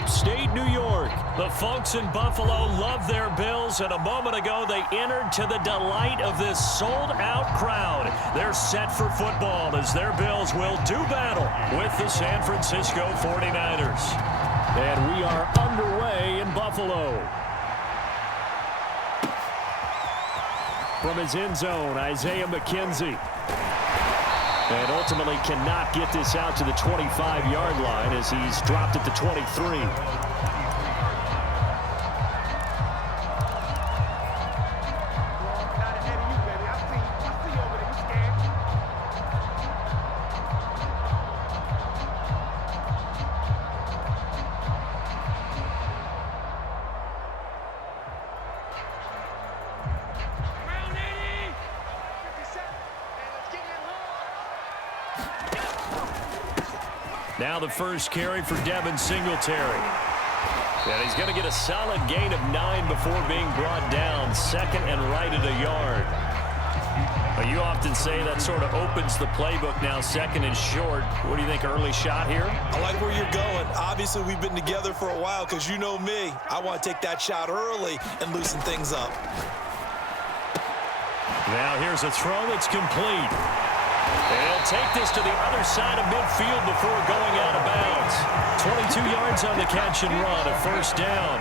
upstate New York. The folks in Buffalo love their Bills, and a moment ago they entered to the delight of this sold-out crowd. They're set for football as their Bills will do battle with the San Francisco 49ers. And we are underway in Buffalo. From his end zone, Isaiah McKenzie. And ultimately cannot get this out to the 25-yard line as he's dropped at the 23. Now the first carry for Devin Singletary. And he's going to get a solid gain of 9 before being brought down. Second and right at a yard. But you often say that sort of opens the playbook now, second and short. What do you think, early shot here? I like where you're going. Obviously, we've been together for a while because you know me. I want to take that shot early and loosen things up. Now here's a throw that's complete. And he'll take this to the other side of midfield before going out of bounds. 22 yards on the catch and run, a first down.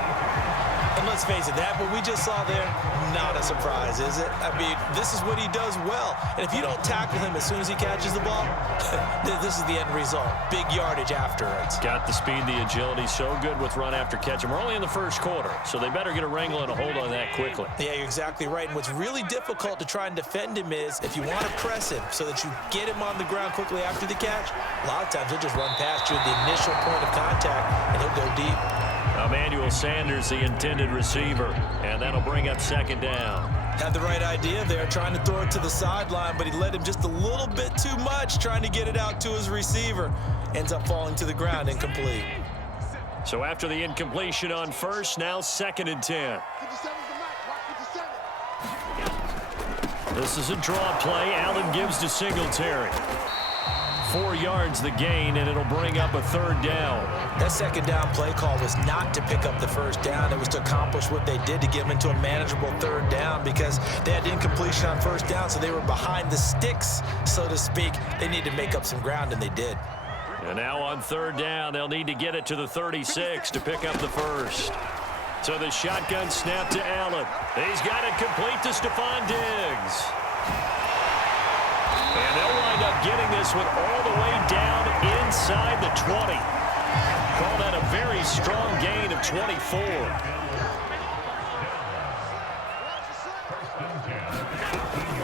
And let's face it, that what we just saw there, not a surprise, is it? I mean, this is what he does well. And if you don't tackle him as soon as he catches the ball, this is the end result. Big yardage afterwards. Got the speed, the agility, so good with run after catch. And we're only in the first quarter, so they better get a wrangle and a hold on that quickly. Yeah, you're exactly right. And what's really difficult to try and defend him is if you want to press him so that you get him on the ground quickly after the catch, a lot of times he'll just run past you at the initial point of contact, and he'll go deep. Emmanuel Sanders, the intended receiver, and that'll bring up second down. Had the right idea there, trying to throw it to the sideline, but he led him just a little bit too much, trying to get it out to his receiver. Ends up falling to the ground, incomplete. So after the incompletion on first, now second and 10. This is a draw play. Allen gives to Singletary. 4 yards the gain, and it'll bring up a third down. That second down play call was not to pick up the first down. It was to accomplish what they did to get them into a manageable third down because they had incompletion on first down, so they were behind the sticks, so to speak. They needed to make up some ground, and they did. And now on third down, they'll need to get it to the 36 to pick up the first. So the shotgun snap to Allen. He's got it complete to Stephon Diggs. And they'll wind up getting this one all the way down inside the 20. Call that a very strong gain of 24.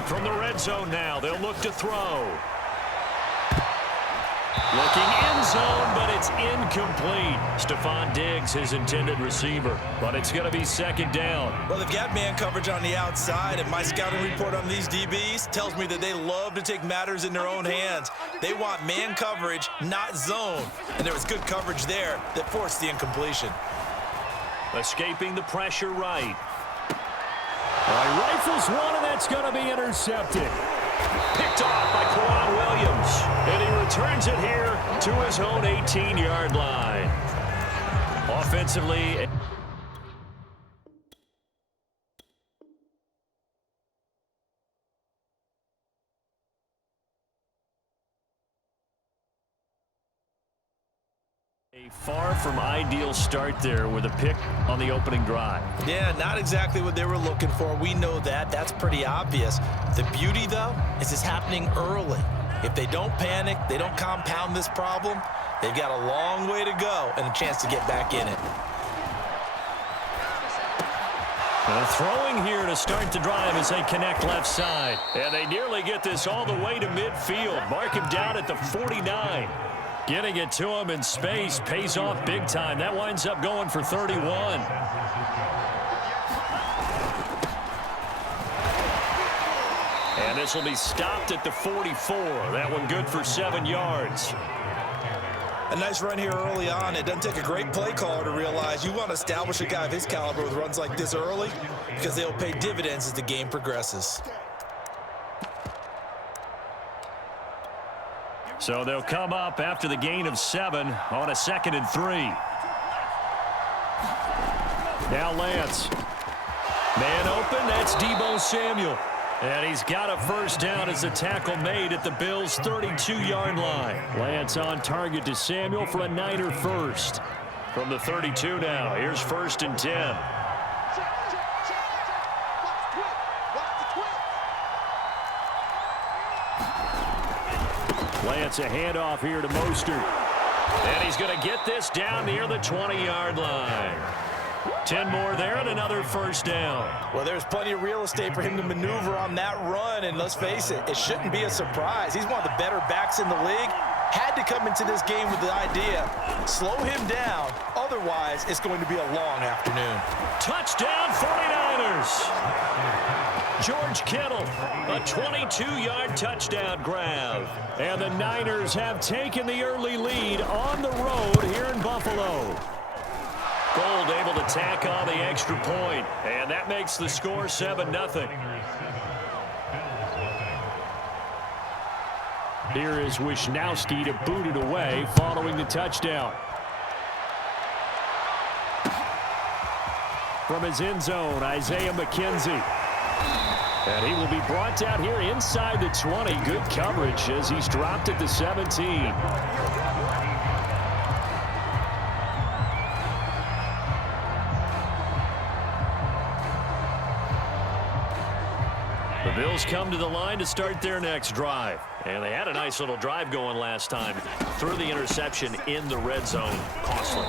From the red zone now, they'll look to throw. Looking end zone, but it's incomplete. Stephon Diggs, his intended receiver. But it's going to be second down. Well, they've got man coverage on the outside, and my scouting report on these DBs tells me that they love to take matters in their own hands. They want man coverage, not zone. And there was good coverage there that forced the incompletion. Escaping the pressure right. Rifles one, and that's going to be intercepted. Picked off by Quan Williams. And he returns it here to his own 18-yard line. Offensively, a far from ideal start there with a pick on the opening drive. Yeah, not exactly what they were looking for. We know that. That's pretty obvious. The beauty, though, is it's happening early. If they don't panic, they don't compound this problem, they've got a long way to go and a chance to get back in it. And throwing here to start the drive as they connect left side. And they nearly get this all the way to midfield. Mark him down at the 49. Getting it to him in space pays off big time. That winds up going for 31. And this will be stopped at the 44. That one good for 7 yards. A nice run here early on. It doesn't take a great play caller to realize you want to establish a guy of his caliber with runs like this early because they'll pay dividends as the game progresses. So they'll come up after the gain of 7 on a 2nd and 3. Now Lance. Man open, that's Deebo Samuel. And he's got a first down as a tackle made at the Bills' 32-yard line. Lance on target to Samuel for a Niner first. From the 32 now, here's 1st and 10. Lance a handoff here to Mostert. And he's going to get this down near the 20-yard line. 10 more there and another first down. Well, there's plenty of real estate for him to maneuver on that run, and let's face it, it shouldn't be a surprise. He's one of the better backs in the league. Had to come into this game with the idea, slow him down, otherwise it's going to be a long afternoon. Touchdown 49ers! George Kittle, a 22-yard touchdown grab. And the Niners have taken the early lead on the road here in Buffalo. Gold able to tack on the extra point, and that makes the score 7-0. Here is Wisnowski to boot it away following the touchdown. From his end zone, Isaiah McKenzie. And he will be brought down here inside the 20. Good coverage as he's dropped at the 17. The Bills come to the line to start their next drive. And they had a nice little drive going last time. Threw the interception in the red zone. Costly.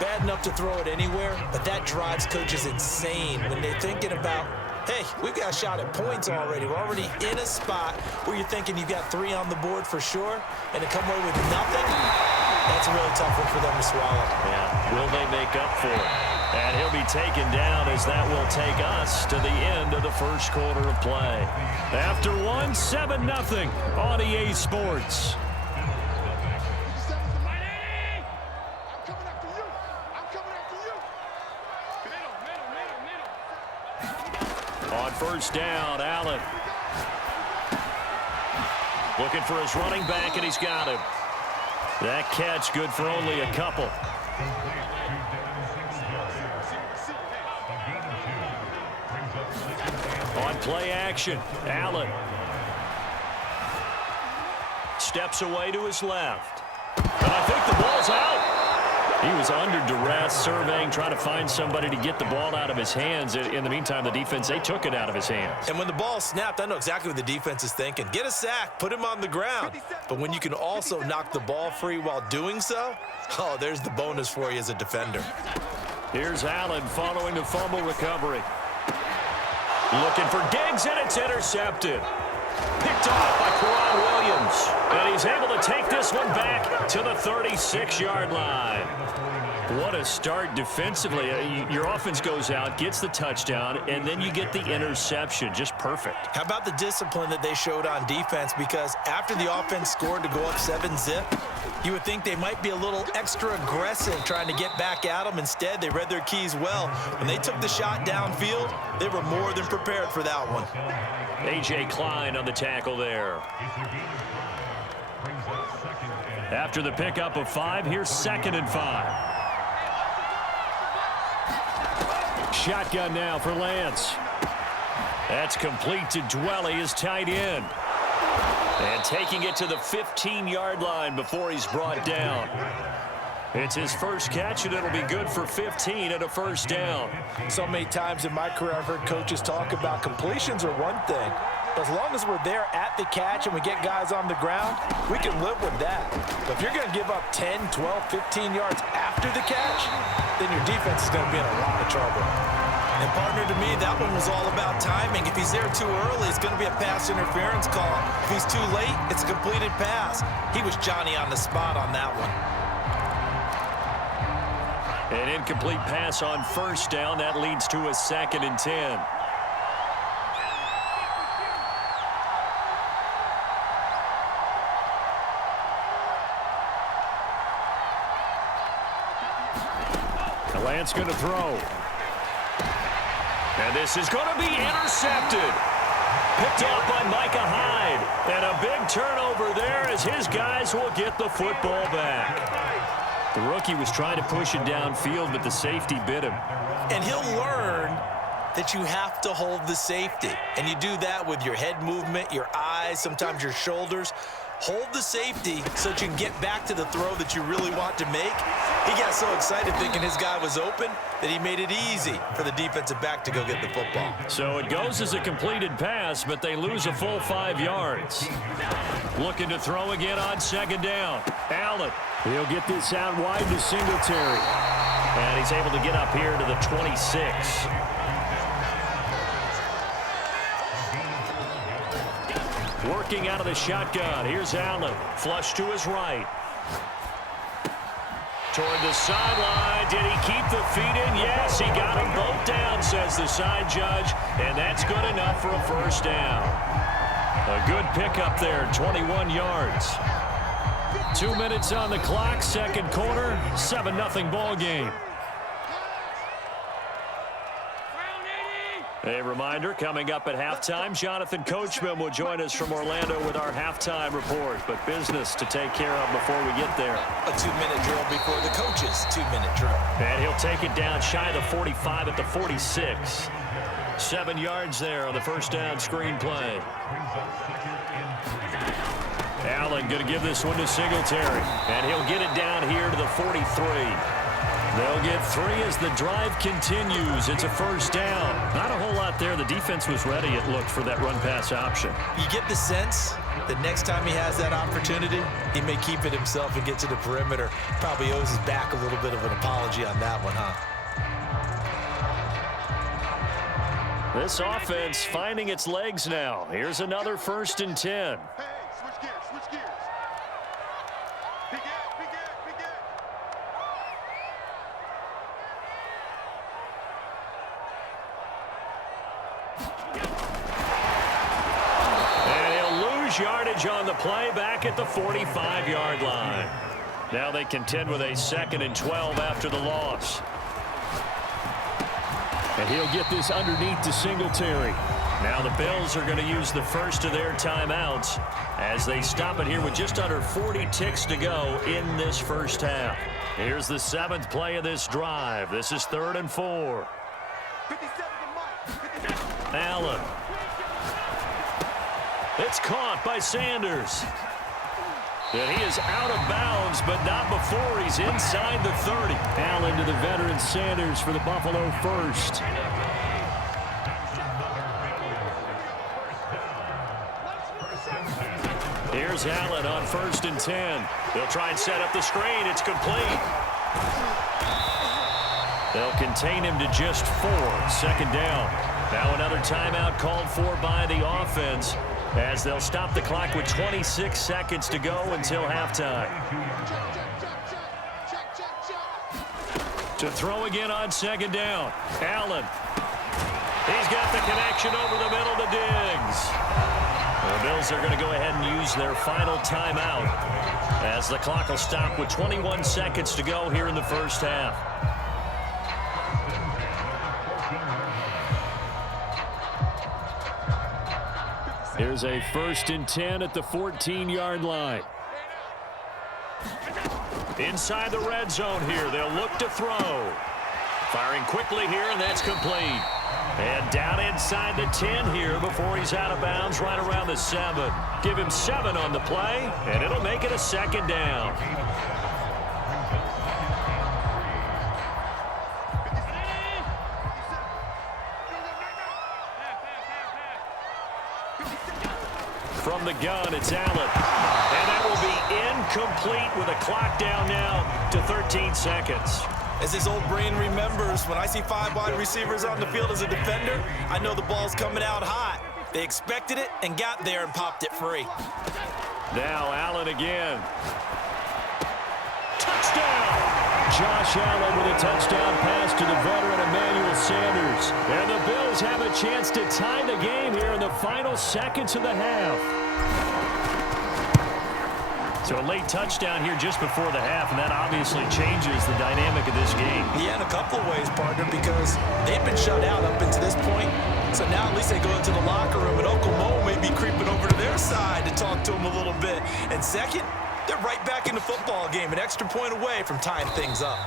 Bad enough to throw it anywhere, but that drives coaches insane when they're thinking about, hey, we've got a shot at points already. We're already in a spot where you're thinking you've got 3 on the board for sure, and to come away with nothing, that's a really tough one for them to swallow. Yeah, will they make up for it? And he'll be taken down as that will take us to the end of the first quarter of play. After 7-0 on EA Sports. On first down, Allen. Looking for his running back, and he's got him. That catch good for only a couple. On play action, Allen. Steps away to his left. And I think the ball's out. He was under duress, surveying, trying to find somebody to get the ball out of his hands. In the meantime, the defense, they took it out of his hands. And when the ball snapped, I know exactly what the defense is thinking. Get a sack, put him on the ground. But when you can also knock the ball free while doing so, oh, there's the bonus for you as a defender. Here's Allen following the fumble recovery. Looking for Diggs, and it's intercepted. Picked off by Quran Williams. And he's able to take this one back to the 36-yard line. What a start defensively. Your offense goes out, gets the touchdown, and then you get the interception. Just perfect. How about the discipline that they showed on defense? Because after the offense scored to go up 7-zip, you would think they might be a little extra aggressive trying to get back at them. Instead, they read their keys well. When they took the shot downfield, they were more than prepared for that one. A.J. Klein on the tackle there. After the pickup of 5, here's 2nd and 5. Shotgun now for Lance. That's complete to Dwelly, his tight end. And taking it to the 15-yard line before he's brought down. It's his first catch, and it'll be good for 15 and a first down. So many times in my career, I've heard coaches talk about completions are one thing. But as long as we're there at the catch and we get guys on the ground, we can live with that. But if you're going to give up 10, 12, 15 yards after the catch, then your defense is going to be in a lot of trouble. And partner, to me, that one was all about timing. If he's there too early, it's going to be a pass interference call. If he's too late, it's a completed pass. He was Johnny on the spot on that one. An incomplete pass on first down. That leads to a 2nd and 10. Lance going to throw. And this is going to be intercepted. Picked off by Micah Hyde. And a big turnover there as his guys will get the football back. The rookie was trying to push it downfield, but the safety bit him. And he'll learn that you have to hold the safety. And you do that with your head movement, your eyes, sometimes your shoulders. Hold the safety so that you can get back to the throw that you really want to make. He got so excited thinking his guy was open that he made it easy for the defensive back to go get the football. So it goes as a completed pass, but they lose a full 5 yards. Looking to throw again on second down. Allen. He'll get this out wide to Singletary. And he's able to get up here to the 26. Working out of the shotgun. Here's Allen. Flush to his right. Toward the sideline. Did he keep the feet in? Yes, he got them both down, says the side judge. And that's good enough for a first down. A good pickup there, 21 yards. 2 minutes on the clock, second quarter, 7-0 ball game. A reminder, coming up at halftime, Jonathan Coachman will join us from Orlando with our halftime report. But business to take care of before we get there. A 2-minute drill before the coach's 2-minute drill. And he'll take it down shy of the 45 at the 46. 7 yards there on the first down screen play. Allen going to give this one to Singletary. And he'll get it down here to the 43. They'll get 3 as the drive continues. It's a first down. Not a whole lot there. The defense was ready, it looked, for that run-pass option. You get the sense that next time he has that opportunity, he may keep it himself and get to the perimeter. Probably owes his back a little bit of an apology on that one, huh? This offense finding its legs now. Here's another 1st and 10. Yardage on the play back at the 45-yard line. Now they contend with a 2nd and 12 after the loss. And he'll get this underneath to Singletary. Now the Bills are going to use the first of their timeouts as they stop it here with just under 40 ticks to go in this first half. Here's the 7th play of this drive. This is 3rd and 4. Allen. It's caught by Sanders. And he is out of bounds, but not before he's inside the 30. Allen to the veteran Sanders for the Buffalo first. Here's Allen on 1st and 10. They'll try and set up the screen. It's complete. They'll contain him to just 4. 2nd down. Now another timeout called for by the offense, as they'll stop the clock with 26 seconds to go until halftime. To throw again on 2nd down. Allen. He's got the connection over the middle to Diggs. The Bills are going to go ahead and use their final timeout as the clock will stop with 21 seconds to go here in the first half. Here's a 1st and 10 at the 14-yard line. Inside the red zone here, they'll look to throw. Firing quickly here, and that's complete. And down inside the 10 here before he's out of bounds right around the 7. Give him 7 on the play, and it'll make it a 2nd down. From the gun, it's Allen. And that will be incomplete with a clock down now to 13 seconds. As his old brain remembers, when I see 5 wide receivers on the field as a defender, I know the ball's coming out hot. They expected it and got there and popped it free. Now Allen again. Touchdown! Josh Allen with a touchdown pass to the veteran Emmanuel Sanders. And the Bills have a chance to tie the game here in the final seconds of the half. So a late touchdown here just before the half, and that obviously changes the dynamic of this game. Yeah, in a couple of ways, partner, because they've been shut out up until this point. So now at least they go into the locker room, and Uncle Mo may be creeping over to their side to talk to him a little bit. And second, they're right back in the football game, an extra point away from tying things up.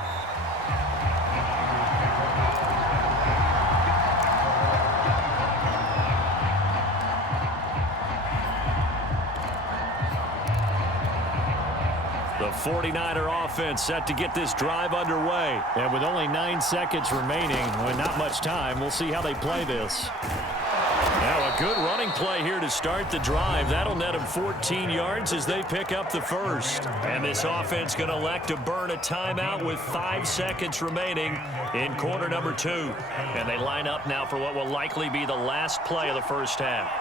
The 49er offense set to get this drive underway. And with only 9 seconds remaining, not much time, we'll see how they play this. Now a good running play here to start the drive. That'll net them 14 yards as they pick up the first. And this offense going to elect to burn a timeout with 5 seconds remaining in quarter number 2. And they line up now for what will likely be the last play of the first half.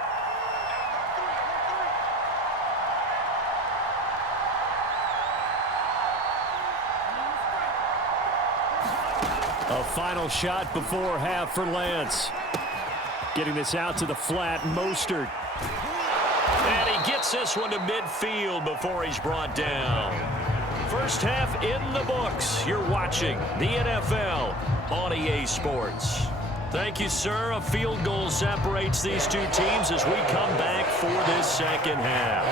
A final shot before half for Lance. Getting this out to the flat, Mostert. And he gets this one to midfield before he's brought down. First half in the books. You're watching the NFL on EA Sports. Thank you, sir. A field goal separates these two teams as we come back for this second half.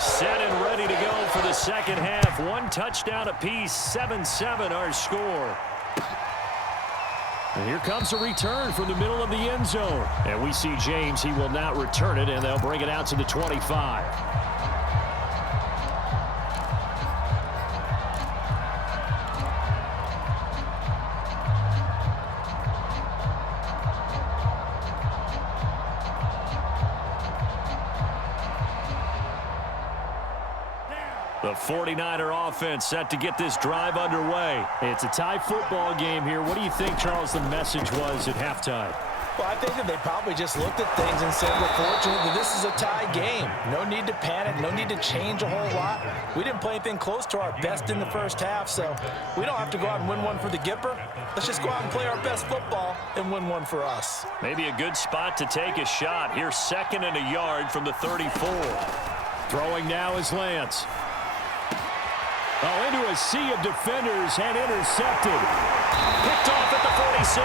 Set and ready to go for the second half. 1 touchdown apiece, 7-7 our score. And here comes a return from the middle of the end zone. And we see James. He will not return it, and they'll bring it out to the 25. The 49er offense set to get this drive underway. It's a tie football game here. What do you think, Charles, the message was at halftime? Well, I think that they probably just looked at things and said, we're fortunate that this is a tie game. No need to panic, no need to change a whole lot. We didn't play anything close to our best in the first half, so we don't have to go out and win one for the Gipper. Let's just go out and play our best football and win one for us. Maybe a good spot to take a shot. Here's 2nd and a yard from the 34. Throwing now is Lance. Oh, into a sea of defenders and intercepted. Picked off at the 46.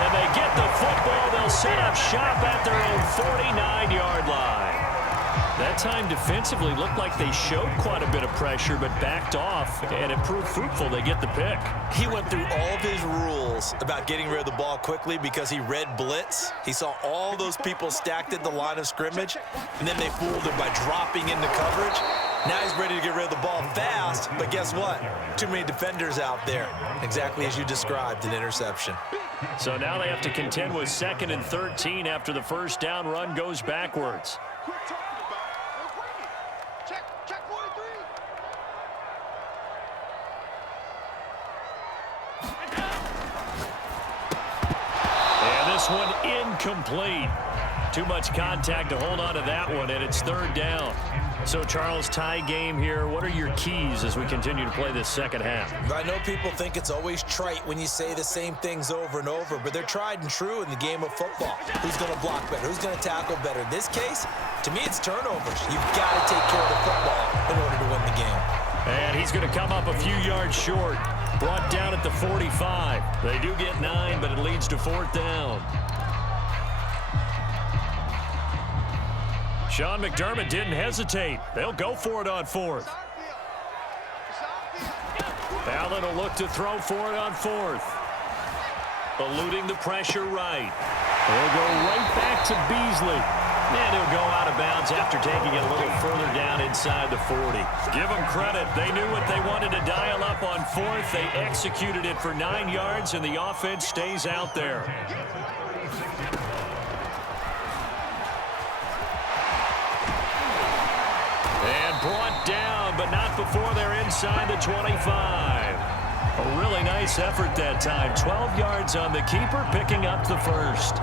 And they get the football. They'll set up shop at their own 49-yard line. That time defensively looked like they showed quite a bit of pressure but backed off, and it proved fruitful. They get the pick. He went through all of his rules about getting rid of the ball quickly because he read blitz. He saw all those people stacked at the line of scrimmage, and then they fooled him by dropping into coverage. Now he's ready to get rid of the ball fast, but guess what? Too many defenders out there. Exactly as you described, an interception. So now they have to contend with 2nd and 13 after the first down run goes backwards. And this one incomplete. Too much contact to hold on to that one, and it's 3rd down. So, Charles, tie game here. What are your keys as we continue to play this second half? I know people think it's always trite when you say the same things over and over, but they're tried and true in the game of football. Who's going to block better? Who's going to tackle better? In this case, to me, it's turnovers. You've got to take care of the football in order to win the game. And he's going to come up a few yards short. Brought down at the 45. They do get 9, but it leads to 4th down. Sean McDermott didn't hesitate. They'll go for it on 4th. Allen will look to throw for it on 4th. Eluding the pressure right. They'll go right back to Beasley. And he'll go out of bounds after taking it a little further down inside the 40. Give them credit. They knew what they wanted to dial up on 4th. They executed it for 9 yards, and the offense stays out there. And brought down, but not before they're inside the 25. A really nice effort that time. 12 yards on the keeper, picking up the first.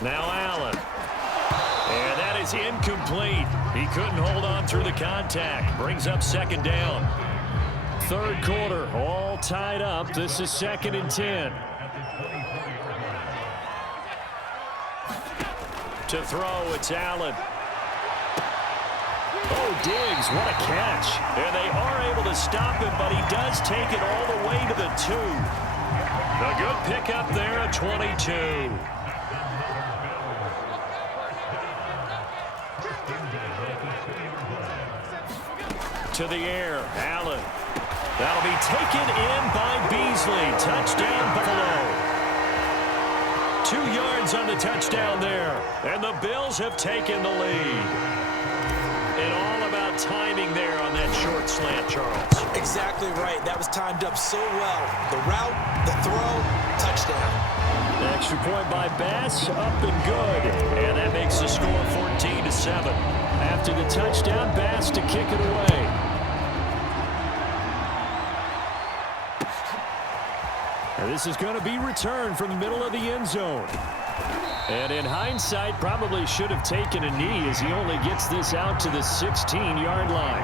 Now Allen. And that is incomplete. He couldn't hold on through the contact. Brings up 2nd down. 3rd quarter, all tied up. This is 2nd and 10. To throw, it's Allen. Oh, Diggs, what a catch. And they are able to stop him, but he does take it all the way to the 2. A good pickup there at 22. To the air, Allen. That'll be taken in by Beasley. Touchdown, Buffalo. 2 yards on the touchdown there. And the Bills have taken the lead. And all about timing there on that short slant, Charles. Exactly right. That was timed up so well. The route, the throw, touchdown. Extra point by Bass, up and good. And that makes the score 14-7. After the touchdown, Bass to kick it away. And this is going to be returned from the middle of the end zone. And in hindsight, probably should have taken a knee as he only gets this out to the 16-yard line.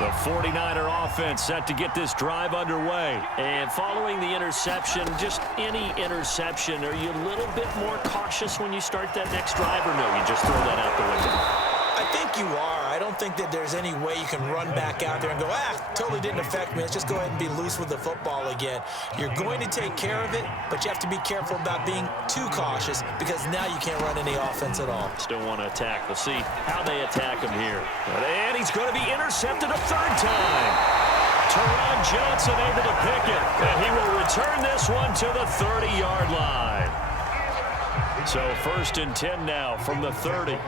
The 49er offense set to get this drive underway. And following the interception, just any interception, are you a little bit more cautious when you start that next drive, or no, you just throw that out the window? I think you are. I don't think that there's any way you can run back out there and go, totally didn't affect me. Let's just go ahead and be loose with the football again. You're going to take care of it, but you have to be careful about being too cautious because now you can't run any offense at all. Still want to attack. We'll see how they attack him here. And he's going to be intercepted a third time. Teron Johnson able to pick it, and he will return this one to the 30-yard line. So 1st and 10 now from the 30.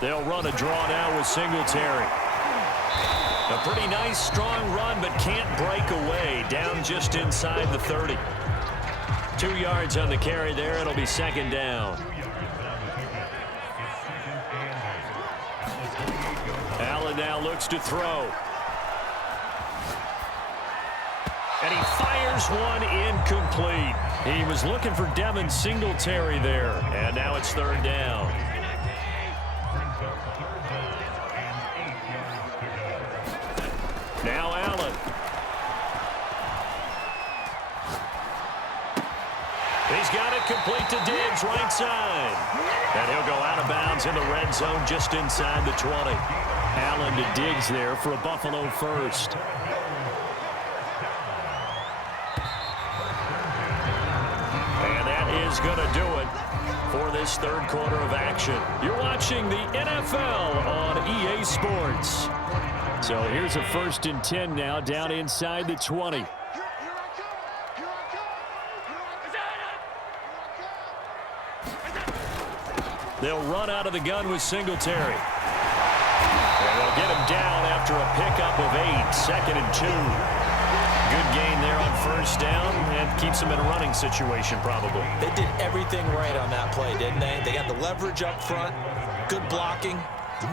They'll run a draw now with Singletary. A pretty nice, strong run, but can't break away. Down just inside the 30. 2 yards on the carry there. It'll be 2nd down. Allen now looks to throw. And he fires one incomplete. He was looking for Devin Singletary there. And now it's 3rd down. Now Allen. He's got it complete to Diggs, right side. And he'll go out of bounds in the red zone just inside the 20. Allen to Diggs there for a Buffalo first. And that is going to do it for this 3rd quarter of action. You're watching the NFL on EA Sports. So here's a 1st and 10 now, down inside the 20. They'll run out of the gun with Singletary. And they'll get him down after a pickup of 8, 2nd and 2. Good gain there on 1st down and keeps them in a running situation probably. They did everything right on that play, didn't they? They got the leverage up front, good blocking.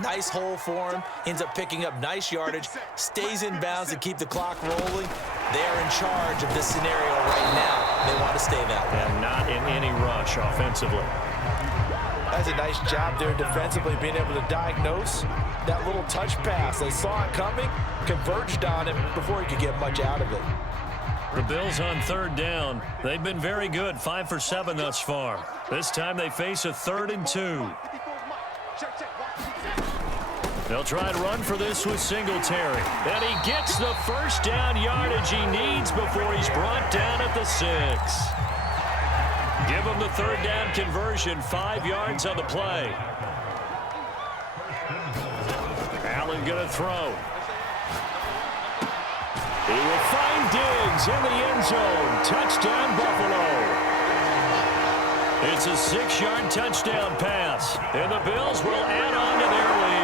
Nice hole for him. Ends up picking up nice yardage. Stays in bounds to keep the clock rolling. They're in charge of this scenario right now. They want to stay that way. And not in any rush offensively. That's a nice job there defensively, being able to diagnose that little touch pass. They saw it coming, converged on him before he could get much out of it. The Bills on 3rd down. They've been very good, 5 for 7 thus far. This time they face a 3rd and 2. They'll try to run for this with Singletary. And he gets the 1st down yardage he needs before he's brought down at the 6. Give him the 3rd down conversion, 5 yards on the play. Allen going to throw. He will find Diggs in the end zone. Touchdown, Buffalo. It's a 6-yard touchdown pass, and the Bills will add on to their lead.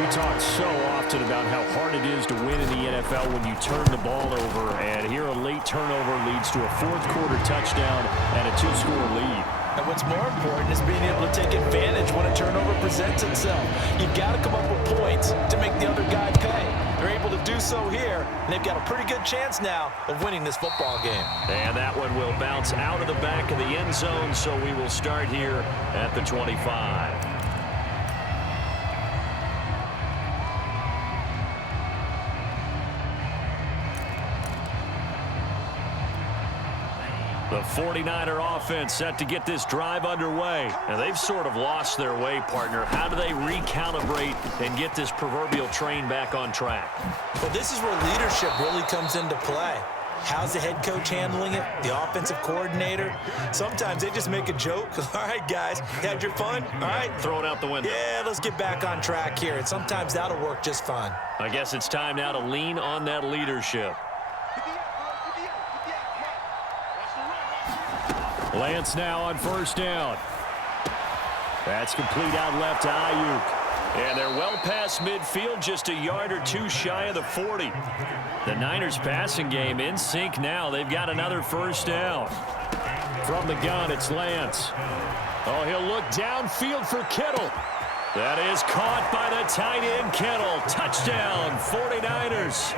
We talk so often about how hard it is to win in the NFL when you turn the ball over, and here a late turnover leads to a 4th quarter touchdown and a 2-score lead. And what's more important is being able to take advantage when a turnover presents itself. You've got to come up with points to make the other guy pay. They're able to do so here, and they've got a pretty good chance now of winning this football game. And that one will bounce out of the back of the end zone, so we will start here at the 25. The 49er offense set to get this drive underway. And they've sort of lost their way, partner. How do they recalibrate and get this proverbial train back on track? Well, this is where leadership really comes into play. How's the head coach handling it? The offensive coordinator? Sometimes they just make a joke. All right, guys, you had your fun? All right. Throw it out the window. Yeah, let's get back on track here. And sometimes that'll work just fine. I guess it's time now to lean on that leadership. Lance now on first down. That's complete out left to Ayuk. And they're well past midfield, just a yard or two shy of the 40. The Niners passing game in sync now. They've got another first down. From the gun, it's Lance. Oh, he'll look downfield for Kittle. That is caught by the tight end, Kittle. Touchdown, 49ers.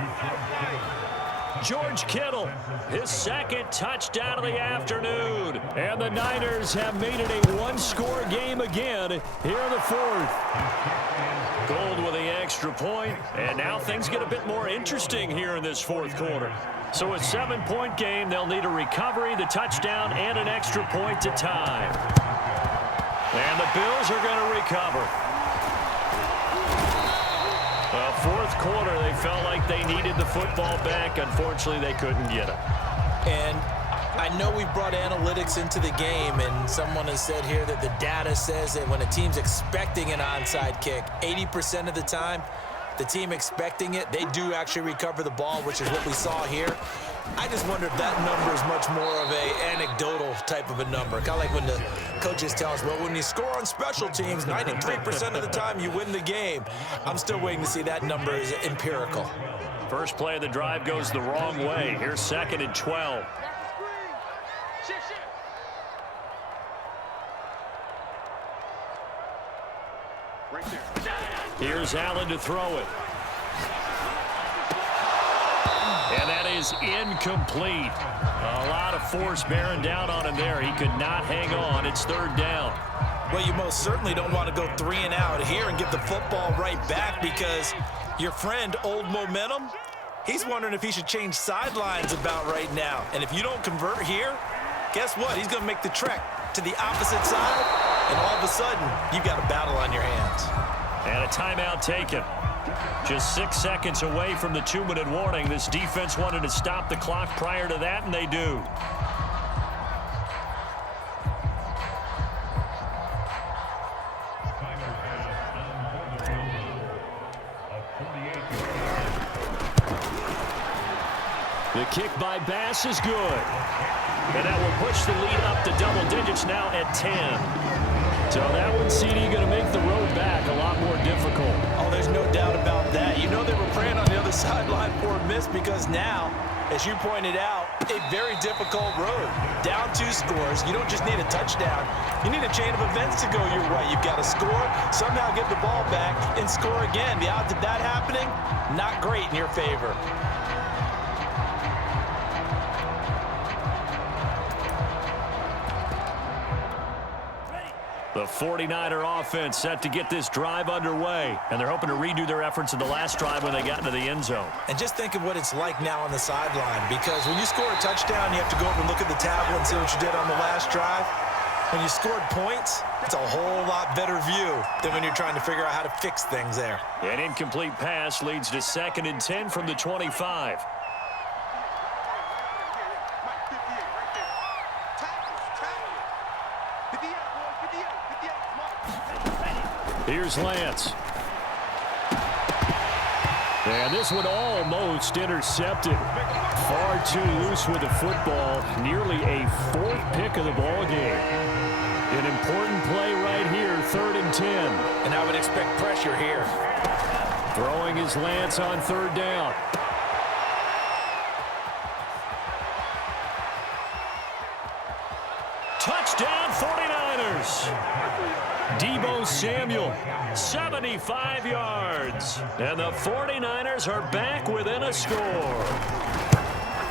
George Kittle, his second touchdown of the afternoon. And the Niners have made it a one-score game again here in the fourth. Gold with the extra point, and now things get a bit more interesting here in this fourth quarter. So a 7-point game, they'll need a recovery, the touchdown, and an extra point to tie. And the Bills are going to recover. Well, fourth quarter, they felt like they needed the football back. Unfortunately, they couldn't get it. And I know we brought analytics into the game, and someone has said here that the data says that when a team's expecting an onside kick, 80% of the time, the team expecting it, they do actually recover the ball, which is what we saw here. I just wonder if that number is much more of a anecdotal type of a number. Kind of like when the coaches tell us, well, when you score on special teams, 93% of the time you win the game. I'm still waiting to see that number is empirical. First play of the drive goes the wrong way. Here's 2nd and 12. Here's Allen to throw it. And that is incomplete. A lot of force bearing down on him there. He could not hang on. It's 3rd down. Well, you most certainly don't want to go 3 and out here and give the football right back, because your friend, Old Momentum, he's wondering if he should change sidelines about right now. And if you don't convert here, guess what? He's going to make the trek to the opposite side, and all of a sudden, you've got a battle on your hands. And a timeout taken. Just 6 seconds away from the 2-minute warning. This defense wanted to stop the clock prior to that, and they do. The kick by Bass is good. And that will push the lead up to double digits now at 10. So that one, CD, going to make the road back a lot more difficult. Oh, there's no doubt about that. You know they were praying on the other sideline for a miss, because now, as you pointed out, a very difficult road. Down 2 scores. You don't just need a touchdown. You need a chain of events to go your way. You've got to score, somehow get the ball back, and score again. The odds of that happening, not great in your favor. The 49er offense set to get this drive underway. And they're hoping to redo their efforts in the last drive when they got into the end zone. And just think of what it's like now on the sideline, because when you score a touchdown, you have to go over and look at the tablet and see what you did on the last drive. When you scored points, it's a whole lot better view than when you're trying to figure out how to fix things there. An incomplete pass leads to 2nd and 10 from the 25. Here's Lance. And this one almost intercepted. Far too loose with the football. Nearly a 4th pick of the ball game. An important play right here, 3rd and 10. And I would expect pressure here. Throwing is Lance on 3rd down. Touchdown 49ers. Deebo Samuel, 75 yards. And the 49ers are back within a score.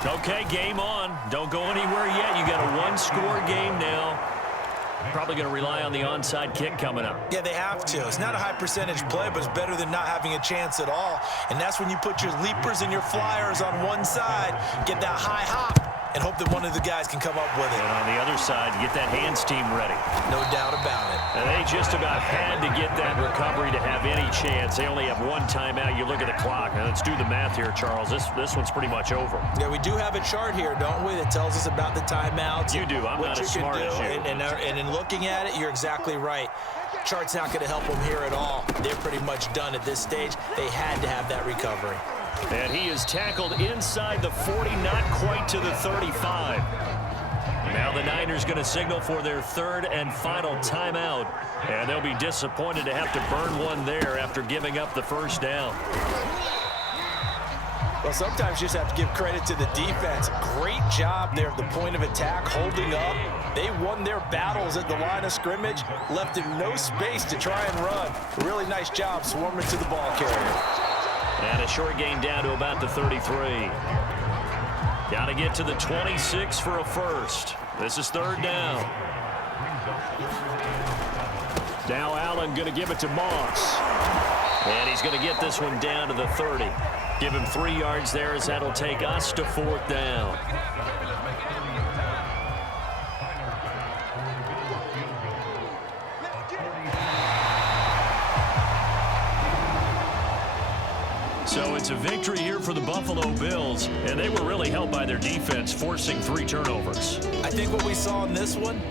Okay, game on. Don't go anywhere yet. You got a 1-score game now. Probably going to rely on the onside kick coming up. Yeah, they have to. It's not a high percentage play, but it's better than not having a chance at all. And that's when you put your leapers and your flyers on one side, get that high hop, and hope that one of the guys can come up with it. And on the other side, get that hands team ready. No doubt about it. And they just about had to get that recovery to have any chance. They only have one timeout. You look at the clock. Now, let's do the math here, Charles. This one's pretty much over. Yeah, we do have a chart here, don't we, that tells us about the timeouts. You do. I'm not as smart as you. And in looking at it, you're exactly right. Chart's not going to help them here at all. They're pretty much done at this stage. They had to have that recovery. And he is tackled inside the 40, not quite to the 35. Now the Niners going to signal for their third and final timeout. And they'll be disappointed to have to burn one there after giving up the first down. Well, sometimes you just have to give credit to the defense. Great job there at the point of attack, holding up. They won their battles at the line of scrimmage, left him no space to try and run. Really nice job swarming to the ball carrier. And a short gain down to about the 33. Got to get to the 26 for a first. This is third down. Now Allen going to give it to Moss. And he's going to get this one down to the 30. Give him 3 yards there as that'll take us to fourth down. So it's a victory here for the Buffalo Bills, and they were really helped by their defense, forcing 3 turnovers. I think what we saw in this one,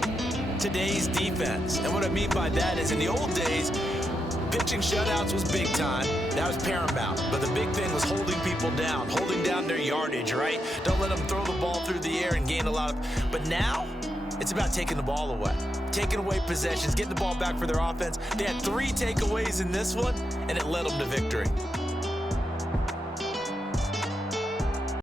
today's defense. And what I mean by that is in the old days, pitching shutouts was big time. That was paramount. But the big thing was holding people down, holding down their yardage, right? Don't let them throw the ball through the air and gain a lot of... But now, it's about taking the ball away. Taking away possessions, getting the ball back for their offense. They had 3 takeaways in this one, and it led them to victory.